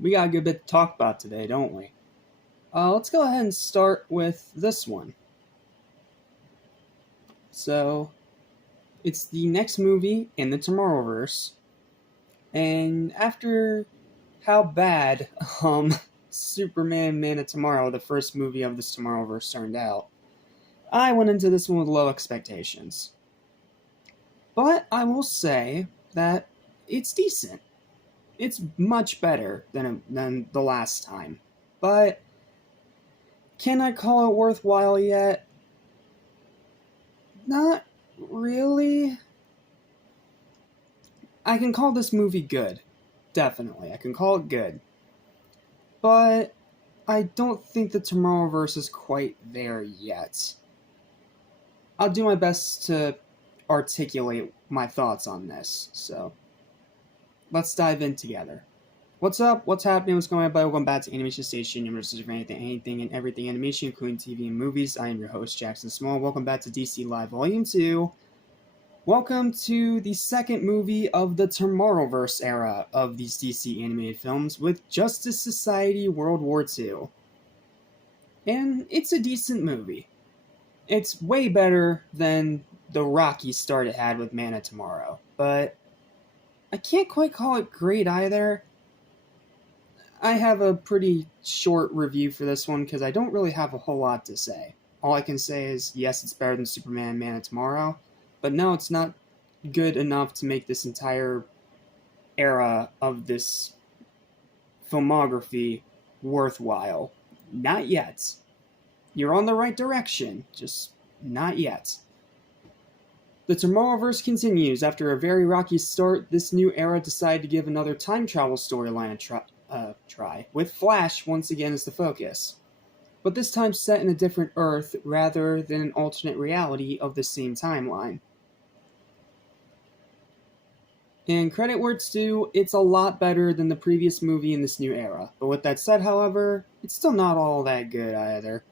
We got a good bit to talk about today, don't we? Let's go ahead and start with this one. So, it's the next movie in the Tomorrowverse, and after how bad Superman Man of Tomorrow, the first movie of this Tomorrowverse, turned out, I went into this one with low expectations. But I will say that it's decent. It's much better than the last time. But can I call it worthwhile yet? Not really. I can call this movie good. Definitely. I can call it good. But I don't think the Tomorrowverse is quite there yet. I'll do my best to articulate my thoughts on this, so let's dive in together. What's up? What's happening? What's going on, everybody? Welcome back to Animation Station, your source for anything and everything animation, including TV and movies. I am your host, Jackson Small. Welcome back to DC Live Volume 2. Welcome to the second movie of the Tomorrowverse era of these DC animated films with Justice Society World War II. And it's a decent movie. It's way better than the rocky start it had with Man of Tomorrow, but I can't quite call it great either. I have a pretty short review for this one because I don't really have a whole lot to say. All I can say is, yes, it's better than Superman Man of Tomorrow, but no, it's not good enough to make this entire era of this filmography worthwhile. Not yet. You're on the right direction, just not yet. The Tomorrowverse continues. After a very rocky start, this new era decided to give another time travel storyline a try, with Flash once again as the focus. But this time set in a different Earth rather than an alternate reality of the same timeline. And credit where it's due, it's a lot better than the previous movie in this new era. But with that said, however, it's still not all that good either.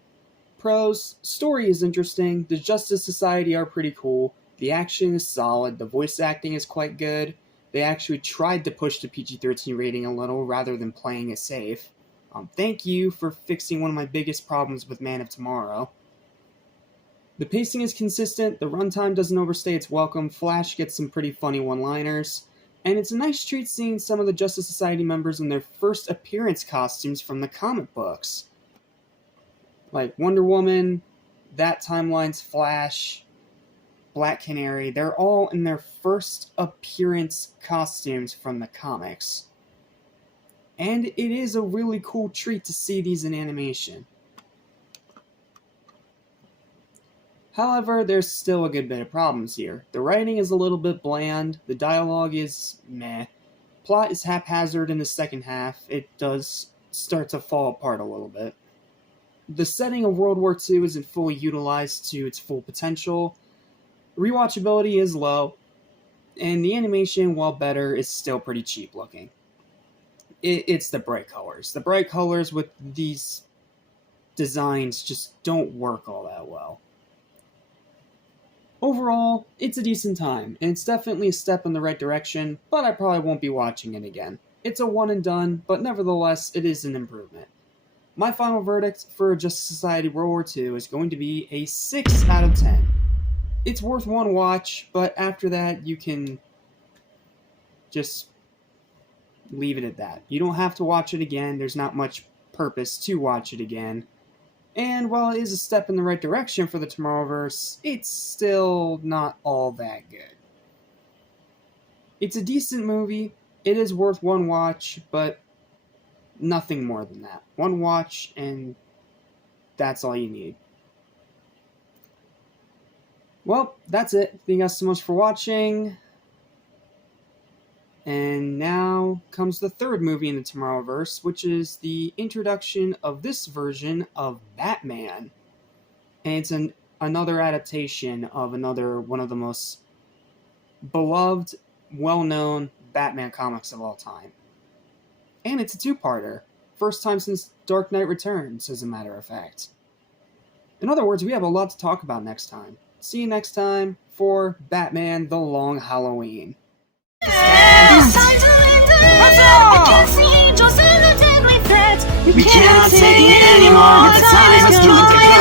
Pros, story is interesting, the Justice Society are pretty cool, the action is solid, the voice acting is quite good, they actually tried to push the PG-13 rating a little rather than playing it safe. Thank you for fixing one of my biggest problems with Man of Tomorrow. The pacing is consistent, the runtime doesn't overstay its welcome, Flash gets some pretty funny one-liners, and it's a nice treat seeing some of the Justice Society members in their first appearance costumes from the comic books. Like Wonder Woman, that timeline's Flash, Black Canary, they're all in their first appearance costumes from the comics. And it is a really cool treat to see these in animation. However, there's still a good bit of problems here. The writing is a little bit bland, the dialogue is meh, plot is haphazard in the second half, it does start to fall apart a little bit. The setting of World War II isn't fully utilized to its full potential, rewatchability is low, and the animation, while better, is still pretty cheap looking. It's the bright colors. The bright colors with these designs just don't work all that well. Overall, it's a decent time, and it's definitely a step in the right direction, but I probably won't be watching it again. It's a one and done, but nevertheless, it is an improvement. My final verdict for Justice Society World War II is going to be a 6 out of 10. It's worth one watch, but after that, you can just leave it at that. You don't have to watch it again. There's not much purpose to watch it again. And while it is a step in the right direction for the Tomorrowverse, it's still not all that good. It's a decent movie. It is worth one watch, but nothing more than that. One watch, and that's all you need. Well, that's it. Thank you guys so much for watching. And now comes the third movie in the Tomorrowverse, which is the introduction of this version of Batman. And it's another adaptation of one of the most beloved, well-known Batman comics of all time. And it's a two-parter. First time since Dark Knight Returns, as a matter of fact. In other words, we have a lot to talk about next time. See you next time for Batman: The Long Halloween. 三足林子，我做，就是一种思路。cannot take it anymore. The time has come to go.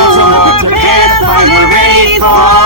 Prepare to fight, we're ready for